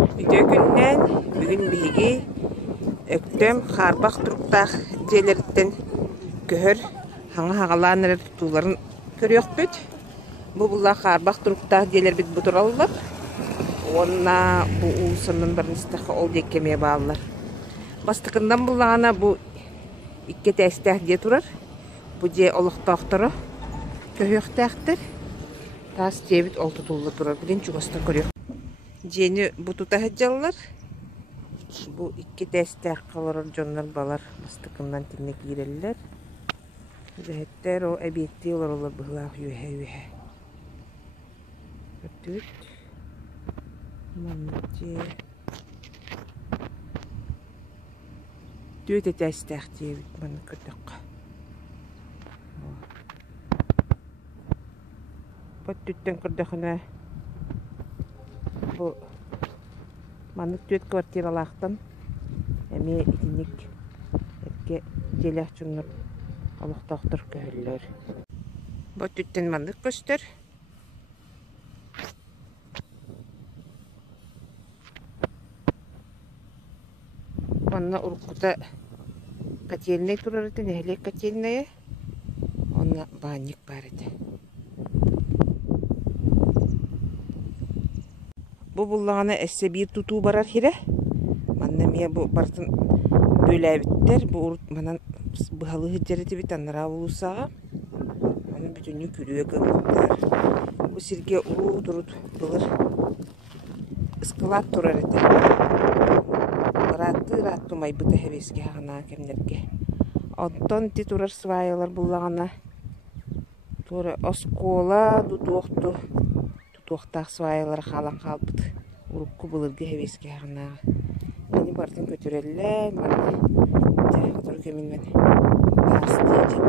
Үтөкүннен бүгүн биһиги өктөм харбах туруктаах диэлерден көһөр хаңа хагалааныры тутууларын көрүөхпүт. Бу булла харбах туруктаах диэлербит бутураллар. Онна бу уусанын барныстаха ол деккемее бааллар. Бастыкындан буллагана бу икке тәстәх дие турар. Бу дие олохтоохторо көһөөхтээхтер. Таас диэбит ол тутууллар турар. Билин чугаста көрүөх. Жени бутутаһы жаллар. Бу икки тәстәх каларар жоннар балар бастыкындан тинне кииреллер. Зәһеттер о әбиетти олар быһлаах юһэ. Өттүт. Манче. Дүтэ тәстәх диэбит маны көтөк. Баттүттен көрдөхүнө бу маннык төт квартиралаахтан эми итинник эрке желях чуннур олохтоохтор көһөллөр. Баттүттен маннык көстөр. Онна уруккута котельный турар эти, нехлек котельная. Онна банник бар эти. Бу буллагана эссе бир тутуу барар хире. Манна мия бу бартын бөләбиттер. Бу урут манан быһалыһы жерети бит аннара булусага. Аны бүтүнү күлүө гымдар. Бу сирге уруу турут былыр. Ыскалат турар эти. Раты май быта хевеске хагана кемнерге. Оттон ти турар свайалар буллагана. Тура оскола дутуохту. Тутуохтаах свайалар халан халбыт. Урукку былырге хевеске хагана. Мени бартын көтөрөллөр. Мани. Отор кемин мен. Таас дейди.